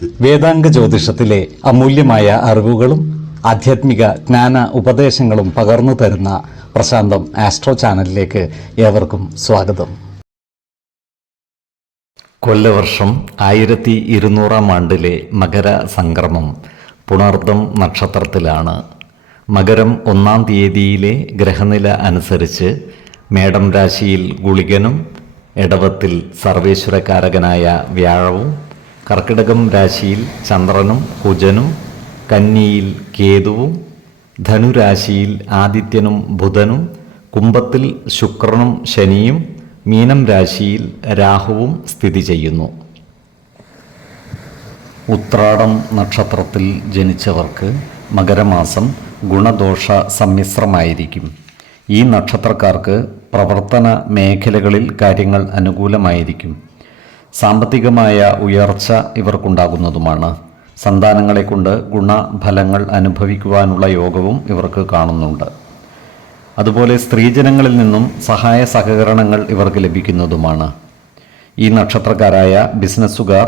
വേദാംഗ ജ്യോതിഷത്തിലെ അമൂല്യമായ അറിവുകളും ആധ്യാത്മിക ജ്ഞാന ഉപദേശങ്ങളും പകർന്നു തരുന്ന പ്രശാന്തം ആസ്ട്രോ ചാനലിലേക്ക് ഏവർക്കും സ്വാഗതം. കൊല്ലവർഷം 1200 ആണ്ടിലെ മകര സംക്രമം പുണർദം നക്ഷത്രത്തിലാണ്. മകരം 1-ാം തീയതിയിലെ ഗ്രഹനില അനുസരിച്ച് മേടം രാശിയിൽ ഗുളികനും, എടവത്തിൽ സർവേശ്വരകാരകനായ വ്യാഴവും, കർക്കിടകം രാശിയിൽ ചന്ദ്രനും കുജനും, കന്നിയിൽ കേതുവും, ധനുരാശിയിൽ ആദിത്യനും ബുധനും, കുംഭത്തിൽ ശുക്രനും ശനിയും, മീനം രാശിയിൽ രാഹുവും സ്ഥിതി ചെയ്യുന്നു. ഉത്രാടം നക്ഷത്രത്തിൽ ജനിച്ചവർക്ക് മകരമാസം ഗുണദോഷ സമ്മിശ്രമായിരിക്കും. ഈ നക്ഷത്രക്കാർക്ക് പ്രവർത്തന മേഖലകളിൽ കാര്യങ്ങൾ അനുകൂലമായിരിക്കും. സാമ്പത്തികമായ ഉയർച്ച ഇവർക്കുണ്ടാകുന്നതുമാണ്. സന്താനങ്ങളെ കൊണ്ട് ഗുണഫലങ്ങൾ അനുഭവിക്കുവാനുള്ള യോഗവും ഇവർക്ക് കാണുന്നുണ്ട്. അതുപോലെ സ്ത്രീജനങ്ങളിൽ നിന്നും സഹായ സഹകരണങ്ങൾ ഇവർക്ക് ലഭിക്കുന്നതുമാണ്. ഈ നക്ഷത്രക്കാരായ ബിസിനസ്സുകാർ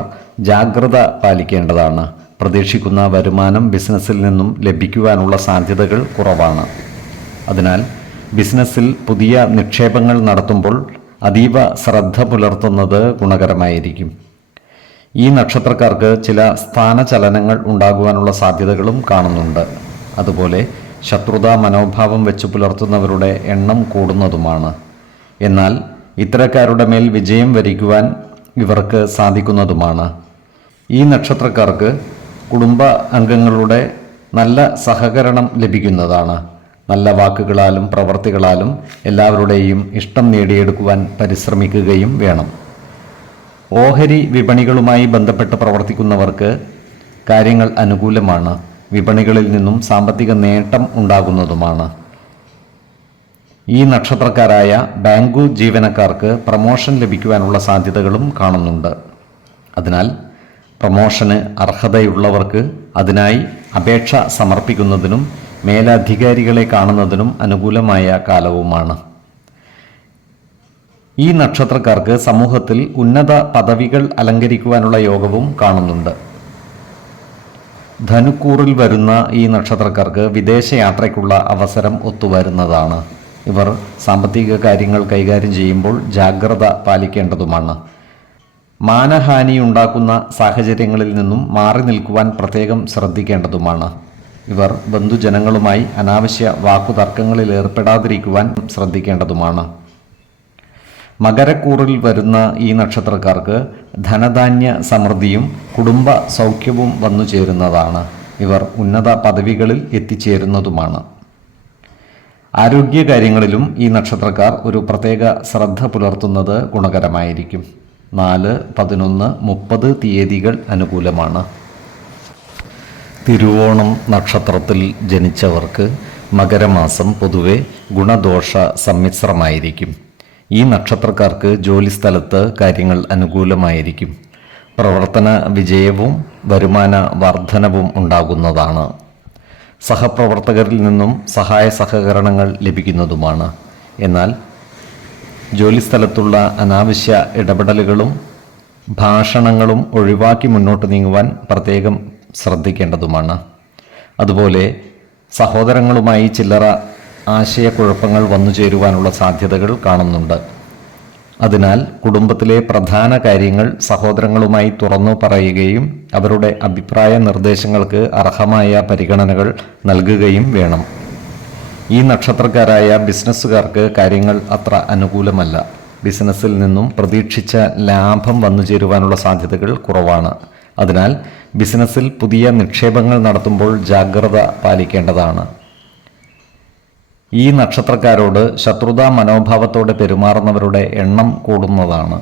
ജാഗ്രത പാലിക്കേണ്ടതാണ്. പ്രതീക്ഷിക്കുന്ന വരുമാനം ബിസിനസ്സിൽ നിന്നും ലഭിക്കുവാനുള്ള സാധ്യതകൾ കുറവാണ്. അതിനാൽ ബിസിനസ്സിൽ പുതിയ നിക്ഷേപങ്ങൾ നടത്തുമ്പോൾ അതീവ ശ്രദ്ധ പുലർത്തുന്നത് ഗുണകരമായിരിക്കും. ഈ നക്ഷത്രക്കാർക്ക് ചില സ്ഥാനചലനങ്ങൾ ഉണ്ടാകുവാനുള്ള സാധ്യതകളും കാണുന്നുണ്ട്. അതുപോലെ ശത്രുതാ മനോഭാവം വെച്ച് പുലർത്തുന്നവരുടെ എണ്ണം കൂടുന്നതുമാണ്. എന്നാൽ ഇത്തരക്കാരുടെ മേൽ വിജയം വരിക്കുവാൻ ഇവർക്ക് സാധിക്കുന്നതുമാണ്. ഈ നക്ഷത്രക്കാർക്ക് കുടുംബ അംഗങ്ങളുടെ നല്ല സഹകരണം ലഭിക്കുന്നതാണ്. നല്ല വാക്കുകളാലും പ്രവർത്തികളാലും എല്ലാവരുടെയും ഇഷ്ടം നേടിയെടുക്കുവാൻ പരിശ്രമിക്കുകയും വേണം. ഓഹരി വിപണികളുമായി ബന്ധപ്പെട്ട് പ്രവർത്തിക്കുന്നവർക്ക് കാര്യങ്ങൾ അനുകൂലമാണ്. വിപണികളിൽ നിന്നും സാമ്പത്തിക നേട്ടം ഉണ്ടാകുന്നതുമാണ്. ഈ നക്ഷത്രക്കാരായ ബാങ്കു ജീവനക്കാർക്ക് പ്രമോഷൻ ലഭിക്കുവാനുള്ള സാധ്യതകളും കാണുന്നുണ്ട്. അതിനാൽ പ്രമോഷന് അർഹതയുള്ളവർക്ക് അതിനായി അപേക്ഷ സമർപ്പിക്കുന്നതിനും മേലധികാരികളെ കാണുന്നതിനും അനുകൂലമായ കാലവുമാണ്. ഈ നക്ഷത്രക്കാർക്ക് സമൂഹത്തിൽ ഉന്നത പദവികൾ അലങ്കരിക്കുവാനുള്ള യോഗവും കാണുന്നുണ്ട്. ധനുക്കൂറിൽ വരുന്ന ഈ നക്ഷത്രക്കാർക്ക് വിദേശയാത്രയ്ക്കുള്ള അവസരം ഒത്തുവരുന്നതാണ്. ഇവർ സാമ്പത്തിക കാര്യങ്ങൾ കൈകാര്യം ചെയ്യുമ്പോൾ ജാഗ്രത പാലിക്കേണ്ടതുമാണ്. മാനഹാനി ഉണ്ടാക്കുന്ന സാഹചര്യങ്ങളിൽ നിന്നും മാറി നിൽക്കുവാൻ പ്രത്യേകം ശ്രദ്ധിക്കേണ്ടതുമാണ്. ഇവർ ബന്ധുജനങ്ങളുമായി അനാവശ്യ വാക്കുതർക്കങ്ങളിൽ ഏർപ്പെടാതിരിക്കുവാൻ ശ്രദ്ധിക്കേണ്ടതുമാണ്. മകരക്കൂറിൽ വരുന്ന ഈ നക്ഷത്രക്കാർക്ക് ധനധാന്യ സമൃദ്ധിയും കുടുംബ സൗഖ്യവും വന്നു ചേരുന്നതാണ്. ഇവർ ഉന്നത പദവികളിൽ എത്തിച്ചേരുന്നതുമാണ്. ആരോഗ്യകാര്യങ്ങളിലും ഈ നക്ഷത്രക്കാർ ഒരു പ്രത്യേക ശ്രദ്ധ പുലർത്തുന്നത് ഗുണകരമായിരിക്കും. 4, 11, 30 തീയതികൾ അനുകൂലമാണ്. തിരുവോണം നക്ഷത്രത്തിൽ ജനിച്ചവർക്ക് മകരമാസം പൊതുവെ ഗുണദോഷ സമ്മിശ്രമായിരിക്കും. ഈ നക്ഷത്രക്കാർക്ക് ജോലിസ്ഥലത്ത് കാര്യങ്ങൾ അനുകൂലമായിരിക്കും. പ്രവർത്തന വിജയവും വരുമാന വർധനവും ഉണ്ടാകുന്നതാണ്. സഹപ്രവർത്തകരിൽ നിന്നും സഹായ സഹകരണങ്ങൾ ലഭിക്കുന്നതുമാണ്. എന്നാൽ ജോലിസ്ഥലത്തുള്ള അനാവശ്യ ഇടപെടലുകളും ഭാഷണങ്ങളും ഒഴിവാക്കി മുന്നോട്ട് നീങ്ങുവാൻ പ്രത്യേകം ശ്രദ്ധിക്കേണ്ടതുമാണ്. അതുപോലെ സഹോദരങ്ങളുമായി ചില്ലറ ആശയക്കുഴപ്പങ്ങൾ വന്നു ചേരുവാനുള്ള സാധ്യതകൾ കാണുന്നുണ്ട്. അതിനാൽ കുടുംബത്തിലെ പ്രധാന കാര്യങ്ങൾ സഹോദരങ്ങളുമായി തുറന്നു പറയുകയും അവരുടെ അഭിപ്രായ നിർദ്ദേശങ്ങൾക്ക് അർഹമായ പരിഗണനകൾ നൽകുകയും വേണം. ഈ നക്ഷത്രക്കാരായ ബിസിനസ്സുകാർക്ക് കാര്യങ്ങൾ അത്ര അനുകൂലമല്ല. ബിസിനസ്സിൽ നിന്നും പ്രതീക്ഷിച്ച ലാഭം വന്നു ചേരുവാനുള്ള സാധ്യതകൾ കുറവാണ്. അതിനാൽ ബിസിനസ്സിൽ പുതിയ നിക്ഷേപങ്ങൾ നടത്തുമ്പോൾ ജാഗ്രത പാലിക്കേണ്ടതാണ്. ഈ നക്ഷത്രക്കാരോട് ശത്രുതാ മനോഭാവത്തോടെ പെരുമാറുന്നവരുടെ എണ്ണം കൂടുന്നതാണ്.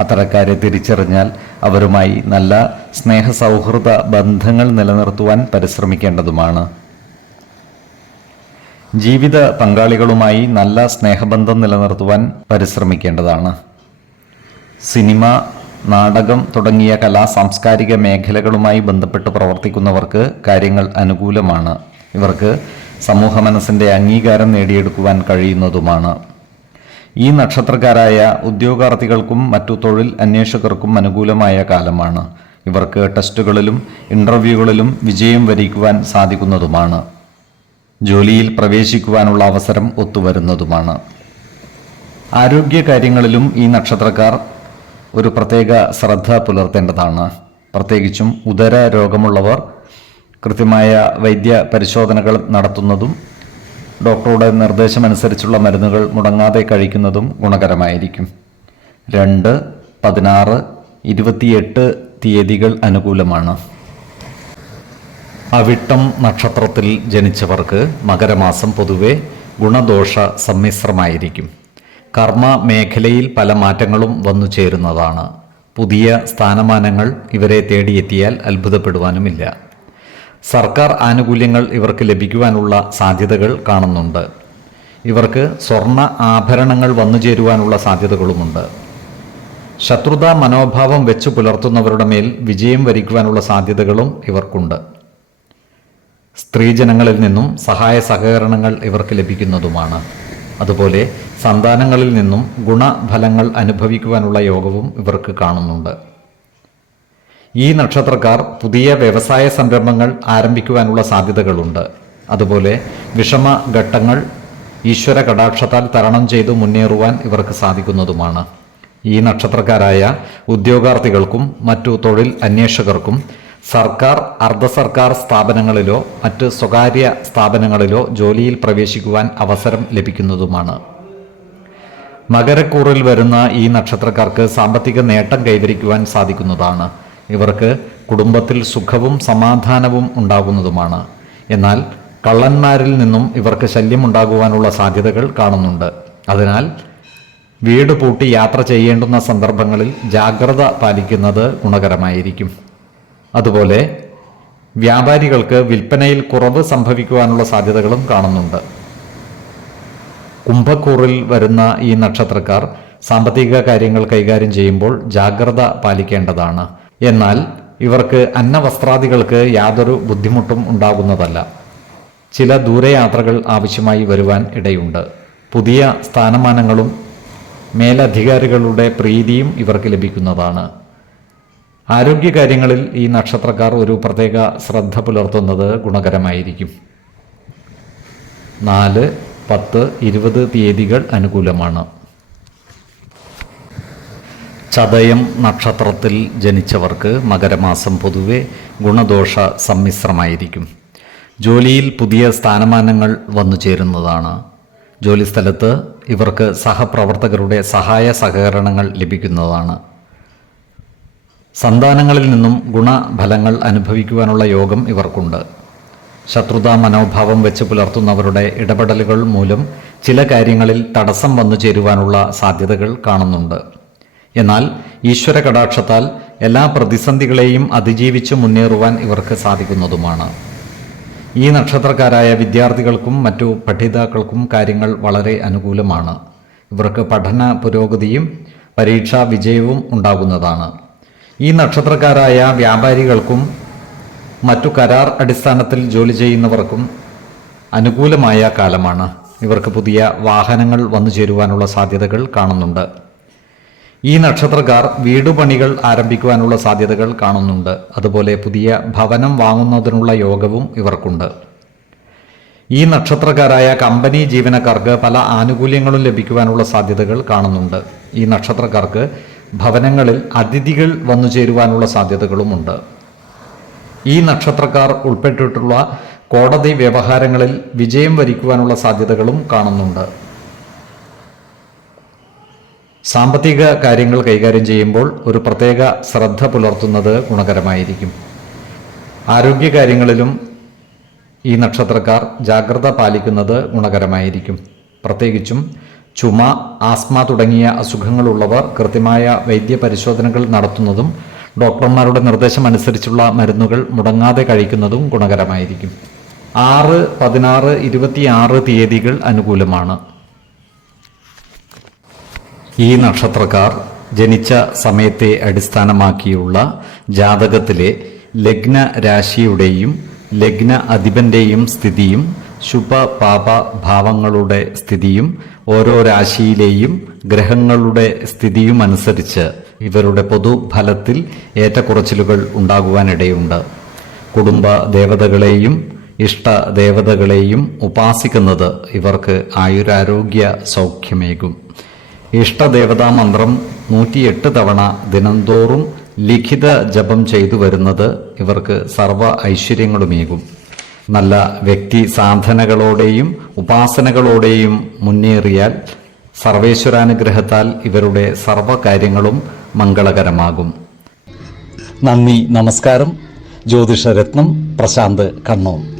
അത്തരക്കാരെ തിരിച്ചറിഞ്ഞാൽ അവരുമായി നല്ല സ്നേഹസൗഹൃദ ബന്ധങ്ങൾ നിലനിർത്തുവാൻ പരിശ്രമിക്കേണ്ടതുമാണ്. ജീവിത പങ്കാളികളുമായി നല്ല സ്നേഹബന്ധം നിലനിർത്തുവാൻ പരിശ്രമിക്കേണ്ടതാണ്. സിനിമ, നാടകം തുടങ്ങിയ സാംസ്കാരിക മേഖലകളുമായി ബന്ധപ്പെട്ട് പ്രവർത്തിക്കുന്നവർക്ക് കാര്യങ്ങൾ അനുകൂലമാണ്. ഇവർക്ക് സമൂഹ മനസ്സിൻ്റെ അംഗീകാരം നേടിയെടുക്കുവാൻ കഴിയുന്നതുമാണ്. ഈ നക്ഷത്രക്കാരായ ഉദ്യോഗാർത്ഥികൾക്കും മറ്റു തൊഴിൽ അന്വേഷകർക്കും അനുകൂലമായ കാലമാണ്. ഇവർക്ക് ടെസ്റ്റുകളിലും ഇൻ്റർവ്യൂകളിലും വിജയം വരിക്കുവാൻ സാധിക്കുന്നതുമാണ്. ജോലിയിൽ പ്രവേശിക്കുവാനുള്ള അവസരം ഒത്തുവരുന്നതുമാണ്. ആരോഗ്യകാര്യങ്ങളിലും ഈ നക്ഷത്രക്കാർ ഒരു പ്രത്യേക ശ്രദ്ധ പുലർത്തേണ്ടതാണ്. പ്രത്യേകിച്ചും ഉദര രോഗമുള്ളവർ കൃത്യമായ വൈദ്യ പരിശോധനകൾ നടത്തുന്നതും ഡോക്ടറുടെ നിർദ്ദേശമനുസരിച്ചുള്ള മരുന്നുകൾ മുടങ്ങാതെ കഴിക്കുന്നതും ഗുണകരമായിരിക്കും. 2, 16, 28 തീയതികൾ അനുകൂലമാണ്. അവിട്ടം നക്ഷത്രത്തിൽ ജനിച്ചവർക്ക് മകരമാസം പൊതുവെ ഗുണദോഷ സമ്മിശ്രമായിരിക്കും. കർമ്മ മേഖലയിൽ പല മാറ്റങ്ങളും വന്നു ചേരുന്നതാണ്. പുതിയ സ്ഥാനമാനങ്ങൾ ഇവരെ തേടിയെത്തിയാൽ അത്ഭുതപ്പെടുവാനുമില്ല. സർക്കാർ ആനുകൂല്യങ്ങൾ ഇവർക്ക് ലഭിക്കുവാനുള്ള സാധ്യതകൾ കാണുന്നുണ്ട്. ഇവർക്ക് സ്വർണ്ണ ആഭരണങ്ങൾ വന്നു ചേരുവാനുള്ള സാധ്യതകളുമുണ്ട്. ശത്രുതാ മനോഭാവം വെച്ചു പുലർത്തുന്നവരുടെ മേൽ വിജയം വരിക്കുവാനുള്ള സാധ്യതകളും ഇവർക്കുണ്ട്. സ്ത്രീജനങ്ങളിൽ നിന്നും സഹായ സഹകരണങ്ങൾ ഇവർക്ക് ലഭിക്കുന്നതുമാണ്. അതുപോലെ സന്താനങ്ങളിൽ നിന്നും ഗുണഫലങ്ങൾ അനുഭവിക്കുവാനുള്ള യോഗവും ഇവർക്ക് കാണുന്നുണ്ട്. ഈ നക്ഷത്രക്കാർ പുതിയ വ്യവസായ സംരംഭങ്ങൾ ആരംഭിക്കുവാനുള്ള സാധ്യതകളുണ്ട്. അതുപോലെ വിഷമഘട്ടങ്ങൾ ഈശ്വര കടാക്ഷത്താൽ തരണം ചെയ്തു മുന്നേറുവാൻ ഇവർക്ക് സാധിക്കുന്നതുമാണ്. ഈ നക്ഷത്രക്കാരായ ഉദ്യോഗാർത്ഥികൾക്കും മറ്റു തൊഴിൽ അന്വേഷകർക്കും സർക്കാർ, അർദ്ധ സർക്കാർ സ്ഥാപനങ്ങളിലോ മറ്റ് സ്വകാര്യ സ്ഥാപനങ്ങളിലോ ജോലിയിൽ പ്രവേശിക്കുവാൻ അവസരം ലഭിക്കുന്നതുമാണ്. മകരക്കൂറിൽ വരുന്ന ഈ നക്ഷത്രക്കാർക്ക് സാമ്പത്തിക നേട്ടം കൈവരിക്കുവാൻ സാധിക്കുന്നതാണ്. ഇവർക്ക് കുടുംബത്തിൽ സുഖവും സമാധാനവും ഉണ്ടാകുന്നതുമാണ്. എന്നാൽ കള്ളന്മാരിൽ നിന്നും ഇവർക്ക് ശല്യമുണ്ടാകുവാനുള്ള സാധ്യതകൾ കാണുന്നുണ്ട്. അതിനാൽ വീട് പൂട്ടി യാത്ര ചെയ്യേണ്ടുന്ന സന്ദർഭങ്ങളിൽ ജാഗ്രത പാലിക്കുന്നത് ഗുണകരമായിരിക്കും. അതുപോലെ വ്യാപാരികൾക്ക് വിൽപ്പനയിൽ കുറവ് സംഭവിക്കുവാനുള്ള സാധ്യതകളും കാണുന്നുണ്ട്. കുംഭക്കൂറിൽ വരുന്ന ഈ നക്ഷത്രക്കാർ സാമ്പത്തിക കാര്യങ്ങൾ കൈകാര്യം ചെയ്യുമ്പോൾ ജാഗ്രത പാലിക്കേണ്ടതാണ്. എന്നാൽ ഇവർക്ക് അന്നവസ്ത്രാദികൾക്ക് യാതൊരു ബുദ്ധിമുട്ടും ഉണ്ടാകുന്നതല്ല. ചില ദൂരയാത്രകൾ ആവശ്യമായി വരുവാൻ ഇടയുണ്ട്. പുതിയ സ്ഥാനമാനങ്ങളും മേലധികാരികളുടെ പ്രീതിയും ഇവർക്ക് ലഭിക്കുന്നതാണ്. ആരോഗ്യകാര്യങ്ങളിൽ ഈ നക്ഷത്രക്കാർ ഒരു പ്രത്യേക ശ്രദ്ധ പുലർത്തുന്നത് ഗുണകരമായിരിക്കും. 4, 10, 20 തീയതികൾ അനുകൂലമാണ്. ചതയം നക്ഷത്രത്തിൽ ജനിച്ചവർക്ക് മകരമാസം പൊതുവെ ഗുണദോഷ സമ്മിശ്രമായിരിക്കും. ജോലിയിൽ പുതിയ സ്ഥാനമാനങ്ങൾ വന്നു ചേരുന്നതാണ്. ജോലിസ്ഥലത്ത് ഇവർക്ക് സഹപ്രവർത്തകരുടെ സഹായ സഹകരണങ്ങൾ ലഭിക്കുന്നതാണ്. സന്താനങ്ങളിൽ നിന്നും ഗുണഫലങ്ങൾ അനുഭവിക്കുവാനുള്ള യോഗം ഇവർക്കുണ്ട്. ശത്രുതാ മനോഭാവം വെച്ച് പുലർത്തുന്നവരുടെ ഇടപെടലുകൾ മൂലം ചില കാര്യങ്ങളിൽ തടസ്സം വന്നു ചേരുവാനുള്ള സാധ്യതകൾ കാണുന്നുണ്ട്. എന്നാൽ ഈശ്വര കടാക്ഷത്താൽ എല്ലാ പ്രതിസന്ധികളെയും അതിജീവിച്ച് മുന്നേറുവാൻ ഇവർക്ക് സാധിക്കുന്നതുമാണ്. ഈ നക്ഷത്രക്കാരായ വിദ്യാർത്ഥികൾക്കും മറ്റു പഠിതാക്കൾക്കും കാര്യങ്ങൾ വളരെ അനുകൂലമാണ്. ഇവർക്ക് പഠന പുരോഗതിയും പരീക്ഷാ വിജയവും ഉണ്ടാകുന്നതാണ്. ഈ നക്ഷത്രക്കാരായ വ്യാപാരികൾക്കും മറ്റു കരാർ അടിസ്ഥാനത്തിൽ ജോലി ചെയ്യുന്നവർക്കും അനുകൂലമായ കാലമാണ്. ഇവർക്ക് പുതിയ വാഹനങ്ങൾ വന്നു ചേരുവാനുള്ള സാധ്യതകൾ കാണുന്നുണ്ട്. ഈ നക്ഷത്രക്കാർ വീടുപണികൾ ആരംഭിക്കുവാനുള്ള സാധ്യതകൾ കാണുന്നുണ്ട്. അതുപോലെ പുതിയ ഭവനം വാങ്ങുന്നതിനുള്ള യോഗവും ഇവർക്കുണ്ട്. ഈ നക്ഷത്രക്കാരായ കമ്പനി ജീവനക്കാർക്ക് പല ആനുകൂല്യങ്ങളും ലഭിക്കുവാനുള്ള സാധ്യതകൾ കാണുന്നുണ്ട്. ഈ നക്ഷത്രക്കാർക്ക് ഭവനങ്ങളിൽ അതിഥികൾ വന്നു ചേരുവാനുള്ള സാധ്യതകളുമുണ്ട്. ഈ നക്ഷത്രക്കാർ ഉൾപ്പെട്ടിട്ടുള്ള കോടതി വ്യവഹാരങ്ങളിൽ വിജയം വരിക്കുവാനുള്ള സാധ്യതകളും കാണുന്നുണ്ട്. സാമ്പത്തിക കാര്യങ്ങൾ കൈകാര്യം ചെയ്യുമ്പോൾ ഒരു പ്രത്യേക ശ്രദ്ധ പുലർത്തുന്നത് ഗുണകരമായിരിക്കും. ആരോഗ്യകാര്യങ്ങളിലും ഈ നക്ഷത്രക്കാർ ജാഗ്രത പാലിക്കുന്നത് ഗുണകരമായിരിക്കും. പ്രത്യേകിച്ചും ചുമ, ആസ്മ തുടങ്ങിയ അസുഖങ്ങളുള്ളവർ കൃത്യമായ വൈദ്യ പരിശോധനകൾ നടത്തുന്നതും ഡോക്ടർമാരുടെ നിർദ്ദേശമനുസരിച്ചുള്ള മരുന്നുകൾ മുടങ്ങാതെ കഴിക്കുന്നതും ഗുണകരമായിരിക്കും. 6, 16, 26 തീയതികൾ അനുകൂലമാണ്. ഈ നക്ഷത്രക്കാർ ജനിച്ച സമയത്തെ അടിസ്ഥാനമാക്കിയുള്ള ജാതകത്തിലെ ലഗ്ന രാശിയുടെയും ലഗ്ന അധിപന്റെയും സ്ഥിതിയും ശുഭ പാപ ഭാവങ്ങളുടെ സ്ഥിതിയും ഓരോ രാശിയിലെയും ഗ്രഹങ്ങളുടെ സ്ഥിതിയും അനുസരിച്ച് ഇവരുടെ പൊതുഫലത്തിൽ ഏറ്റക്കുറച്ചിലുകൾ ഉണ്ടാകുവാനിടയുണ്ട്. കുടുംബ ദേവതകളെയും ഇഷ്ടദേവതകളെയും ഉപാസിക്കുന്നത് ഇവർക്ക് ആയുരാരോഗ്യ സൗഖ്യമേകും. ഇഷ്ടദേവതാ മന്ത്രം 108 തവണ ദിനംതോറും ലിഖിത ജപം ചെയ്തു വരുന്നത് ഇവർക്ക് സർവ ഐശ്വര്യങ്ങളുമേകും. നല്ല വ്യക്തി സാധനകളോടെയും ഉപാസനകളോടെയും മുന്നേറിയാൽ സർവേശ്വരാനുഗ്രഹത്താൽ ഇവരുടെ സർവകാര്യങ്ങളും മംഗളകരമാകും. നന്ദി, നമസ്കാരം. ജ്യോതിഷരത്നം പ്രശാന്ത് കണ്ണൂർ.